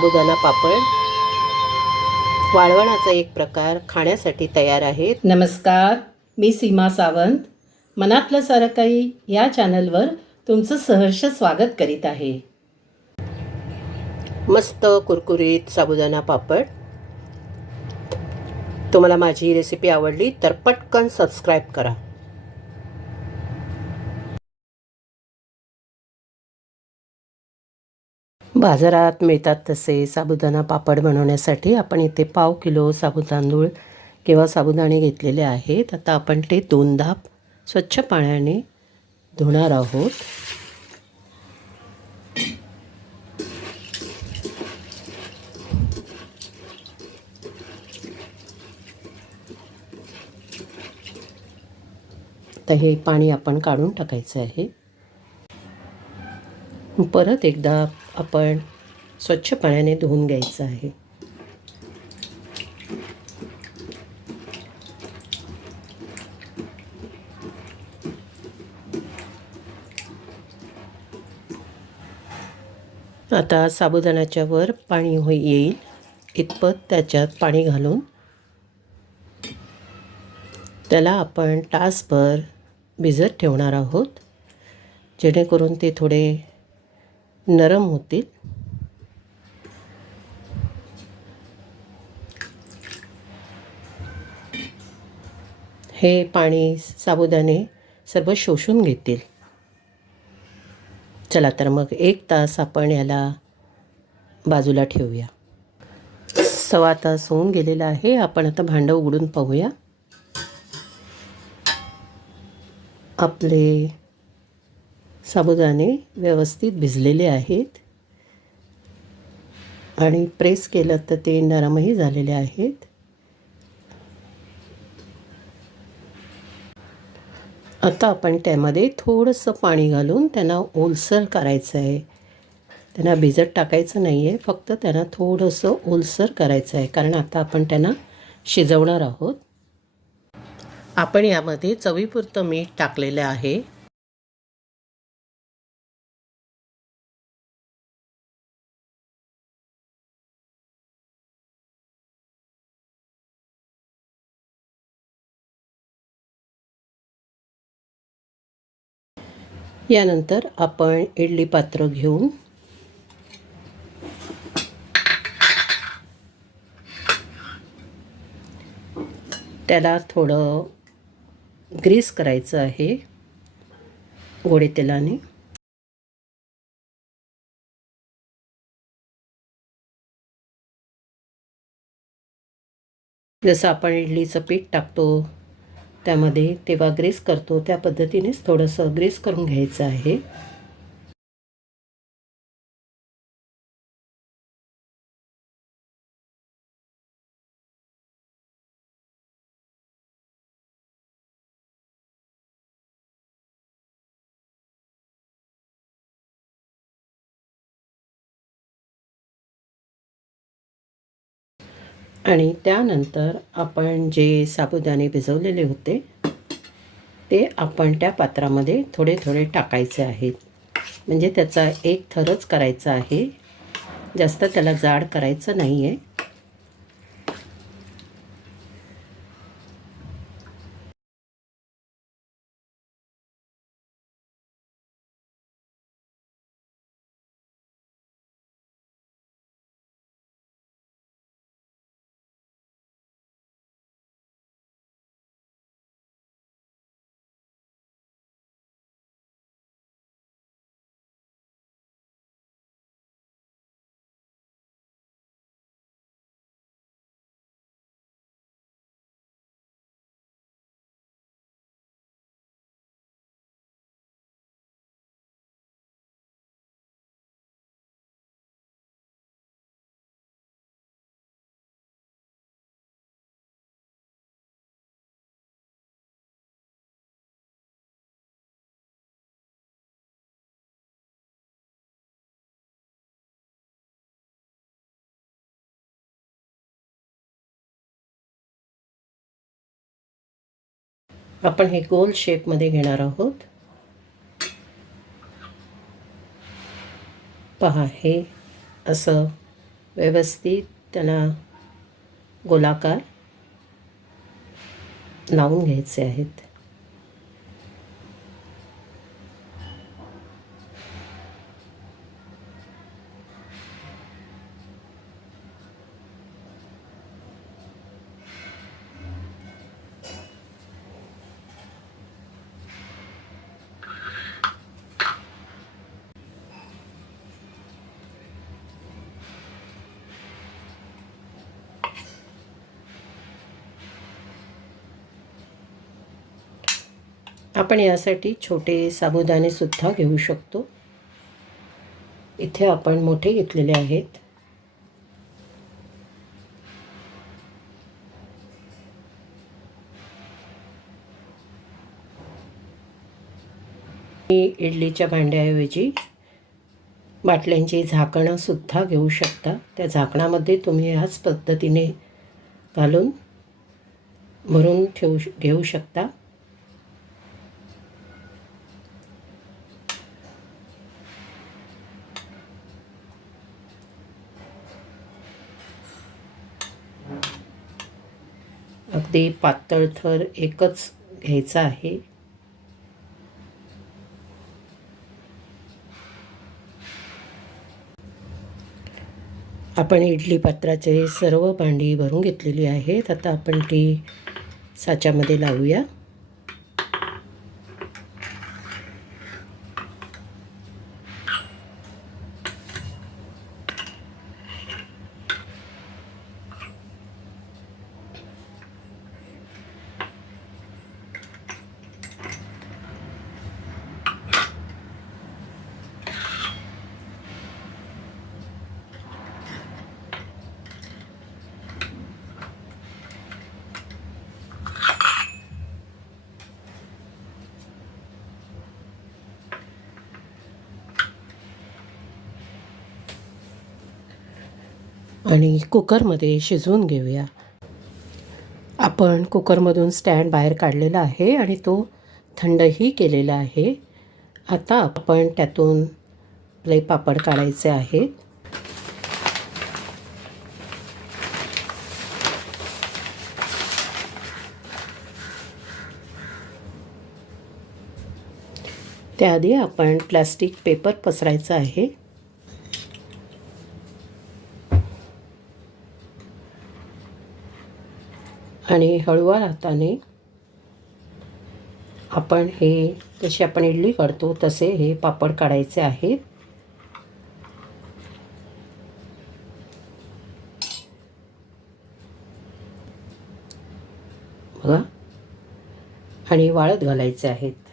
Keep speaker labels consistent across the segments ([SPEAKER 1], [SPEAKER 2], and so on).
[SPEAKER 1] साबुदाणा पापड. वाळवणाचा एक प्रकार खाण्यासाठी तयार आहे
[SPEAKER 2] नमस्कार मी सीमा सावंत. मनातलं सारं काही या चॅनलवर तुमचं सहर्ष स्वागत करीत आहे.
[SPEAKER 1] मस्त कुरकुरीत साबुदाणा पापड. तुम्हाला माझी रेसिपी आवडली तर पटकन सबस्क्राईब करा. बाजारात मिळतात तसे साबुदाणा पापड बनवण्यासाठी आपण इथे पाव किलो साबु तांदूळ किंवा साबुदाणे घेतलेले आहेत. आता आपण ते दोनदा स्वच्छ पाण्याने धुणार आहोत. तर हे पाणी आपण काढून टाकायचं आहे. परत एकदा आपण स्वच्छ पाण्याने धुवून घ्यायचं आहे. आता साबुदाण्याच्या वर पाणी हो येईल. इतपत त्याच्यात पाणी घालून त्याला आपण तासभर भिजत ठेवणार आहोत. जेणेकरून ते थोडे नरम होतील हे पाणी साबुदाणे सर्व शोषून घेतील. चला तर मग एक तास आपण याला बाजूला ठेवूया. सव्वा तास होऊन गेलेला आहे. आपण आता भांडं उघडून पाहूया. आपले साबुदाणे व्यवस्थित भिजलेले आहेत. आणि प्रेस केलं तर ते नरमही झालेले आहेत. आता आपण त्यामध्ये थोडंसं पाणी घालून त्यांना ओलसर करायचं आहे. त्यांना भिजत टाकायचं नाही आहे फक्त त्यांना थोडंसं ओलसर करायचं आहे. कारण आता आपण त्यांना शिजवणार आहोत. आपण यामध्ये चवीपुरतं मीठ टाकलेलं आहे. यानंतर आपण इडली पात्र घेऊन त्याला थोडं ग्रीस करायचं आहे गोडे तेलाने. जसं आपण इडलीचं पीठ टाकतो त्यामध्ये तेव्हा ग्रेस करतो. त्या पद्धतीनेच थोडंसं ग्रेस करून घ्यायचं आहे. आणि त्यानंतर आपण जे साबुदाणे भिजवलेले होते ते आपण त्या पात्रामध्ये थोडे थोडे टाकायचे आहेत. म्हणजे त्याचा एक थरच करायचा आहे. जास्त त्याला जाड करायचं नाही आहे आपण हे गोल शेपमध्ये घेणार आहोत. पहा हे असं व्यवस्थित त्यांना गोलाकार लावून घ्यायचे आहेत. आपण यासाठी छोटे साबुदाणेसुद्धा घेऊ शकतो. इथे आपण मोठे घेतलेले आहेत. मी इडलीच्या भांड्याऐवजी बाटल्यांची झाकणंसुद्धा घेऊ शकता. त्या झाकणामध्ये तुम्ही ह्याच पद्धतीने घालून भरून ठेवू घेऊ शकता. अगदी पातळ थर एकच घ्यायचा आहे. आपण इडली पात्राचे सर्व भांडी भरून घेतलेली आहेत. आता आपण ती साच्यामध्ये लावूया. आणि कुकरमध्ये शिजवून घेऊया. आपण कुकरमधून स्टँड बाहेर काढलेला आहे आणि तो थंडही केलेला आहे. आता आपण त्यातून आपले पापड काढायचे आहेत. त्याआधी आपण प्लास्टिक पेपर पसरायचा आहे. आणि हळूवार हाताने आपण हे जशी आपण इडली काढतो तसे हे पापड काढायचे आहेत. बघा. आणि वाळत घालायचे आहेत.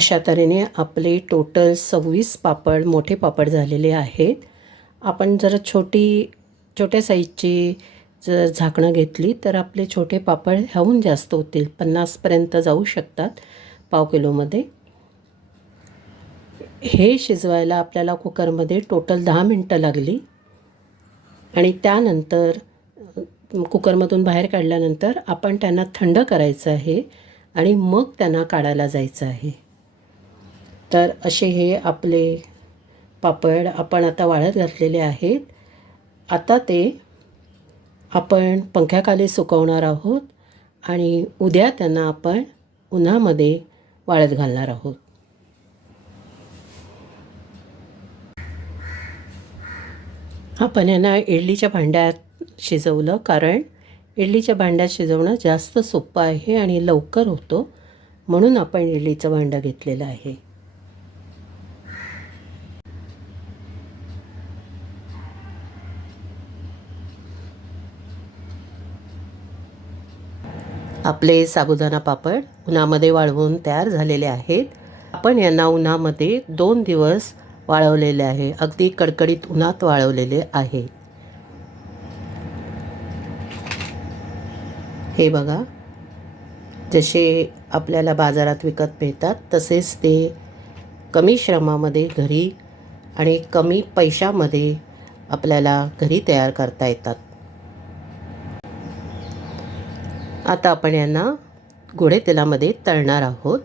[SPEAKER 1] अशा तऱ्हेने आपले टोटल सव्वीस पापड मोठे पापड झालेले आहेत. आपण जर छोटी छोट्या साईजची जर झाकणं घेतली तर आपले छोटे पापड ह्याहून जास्त होतील. पन्नासपर्यंत जाऊ शकतात पाव किलोमध्ये. हे शिजवायला आपल्याला कुकरमध्ये टोटल दहा मिनटं लागली. आणि त्यानंतर कुकरमधून बाहेर काढल्यानंतर आपण त्यांना थंड करायचं आहे आणि मग त्यांना काढायला जायचं आहे. तर असे हे आपले पापड आपण आता वाळत घातलेले आहेत. आता ते आपण पंख्याखाली सुकवणार आहोत आणि उद्या त्यांना आपण उन्हामध्ये वाळत घालणार आहोत. आपण यांना इडलीच्या भांड्यात शिजवलं कारण इडलीच्या भांड्यात शिजवणं जास्त सोपं आहे आणि लवकर होतो म्हणून आपण इडलीचं भांडं घेतलेलं आहे. आपले साबुदाणा पापड उन्हामध्ये वाळवून तयार झालेले आहेत. आपण यांना उन्हामध्ये दोन दिवस वाळवलेले आहे. अगदी कडकडीत उन्हात वाळवलेले आहे. हे बघा. जसे आपल्याला बाजारात विकत मिळतात तसेच ते कमी श्रमामध्ये घरी आणि कमी पैशामध्ये आपल्याला घरी तयार करता येतात. आता आपण यांना गोडे तेलामध्ये तळणार आहोत.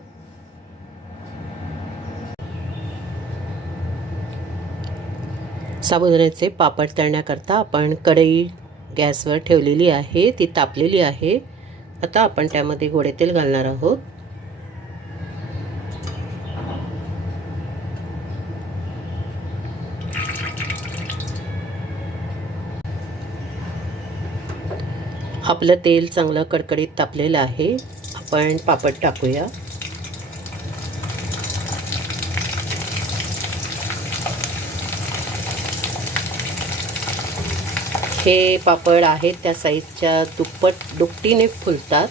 [SPEAKER 1] साबुदाण्याचे पापड तळण्याकरता आपण कढई गॅसवर ठेवलेली आहे ती तापलेली आहे. आता आपण त्यामध्ये गोडे तेल घालणार आहोत. आपलं तेल चांगलं कडकडीत तापलेलं आहे. आपण पापड टाकूया. हे पापड आहेत त्या साईजच्या दुप्पट दुपटीने फुलतात.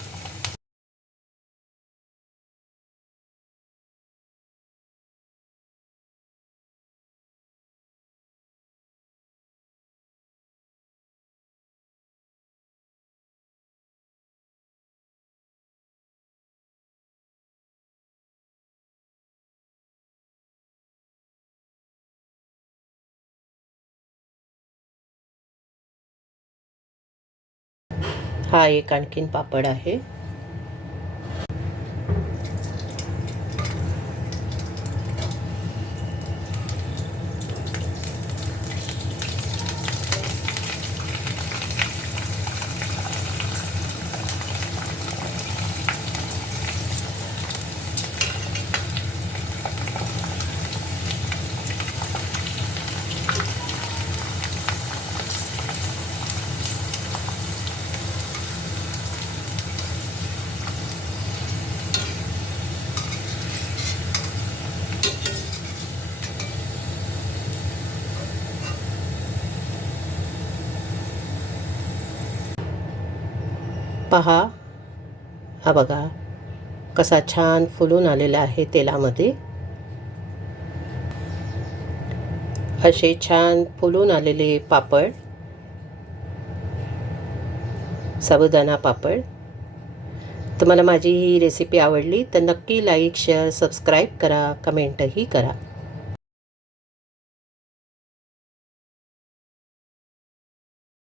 [SPEAKER 1] हा एक आणखीन पापड आहे. पहा. हा बघा. कसा छान फुलून आलेला आहे तेलामध्ये. असे छान फुलून आलेले पापड. साबुदाणा पापड. तुम्हाला माझी ही रेसिपी आवडली तर नक्की लाईक शेअर सबस्क्राईब करा कमेंटही करा.